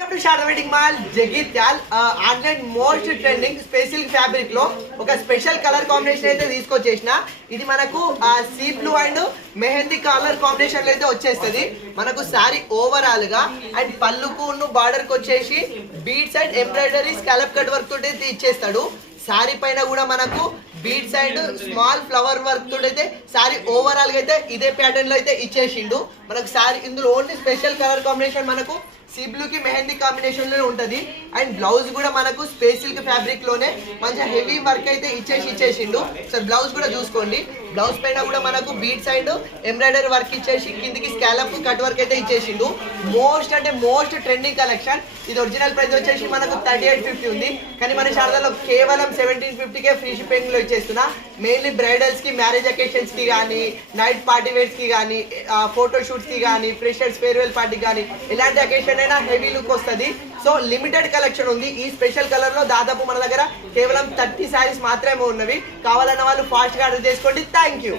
Sharada wedding mall Jagtial online most trending special fabric లో ఒక special colour combination అయితే తీసుకొచ్చేసిన. ఇది మనకు sea blue and mehndi colour combination లో అయితే వచ్చేస్తుంది. మనకు సారీ ఓవరాల్ గా అండ్ పళ్ళుకు బార్డర్ కి వచ్చేసి beads and embroidery scallop cut work తోటి అయితే ఇచ్చేస్తాడు. సారీ పైన కూడా మనకు beads and small flower work తోటి అయితే సారీ ఓవరాల్ గా అయితే ఇదే ప్యాటర్న్ లో అయితే ఇచ్చేసిండు. మనకు సారీ ఇందులో ఓన్లీ స్పెషల్ కలర్ కాంబినేషన్ మనకు సీ బ్లూ కి మెహందీ కాంబినేషన్ లోనే ఉంటది. అండ్ బ్లౌజ్ కూడా మనకు స్పెషల్ ఫ్యాబ్రిక్ లోనే మంచి హెవీ వర్క్ అయితే ఇచ్చేసిండు. సో బ్లౌజ్ కూడా చూసుకోండి. బ్లౌజ్ పైన కూడా మనకు బీడ్స్ అండ్ ఎంబ్రాయిడరీ వర్క్ ఇచ్చేసి కిందికి స్కాలప్ కట్ వర్క్ అయితే ఇచ్చేసిండు. Most trending collection. ఇది ఒరిజినల్ ప్రైస్ వచ్చేసి మనకు 3850 ఉంది. కానీ మన శారదాలో కేవలం 1750కే ఫ్రీ షిప్పింగ్ లో ఇచ్చేస్తున్నా. మెయిన్లీ బ్రైడల్స్ కి, మ్యారేజ్ అకేషన్స్ కి కానీ, నైట్ పార్టీ వేర్స్ కి కానీ, ఫోటో షూట్స్ కి కానీ, ఫ్రెషర్స్ ఫేర్వెల్ పార్టీకి కానీ ఎలాంటి అకేషన్ అయినా హెవీ లుక్ వస్తుంది. సో లిమిటెడ్ కలెక్షన్ ఉంది. ఈ స్పెషల్ కలర్ లో దాదాపు మన దగ్గర కేవలం 30 శారీస్ మాత్రమే ఉన్నవి. కావాలన్న వాళ్ళు ఫాస్ట్ గా ఆర్డర్ చేసుకోండి. Thank you.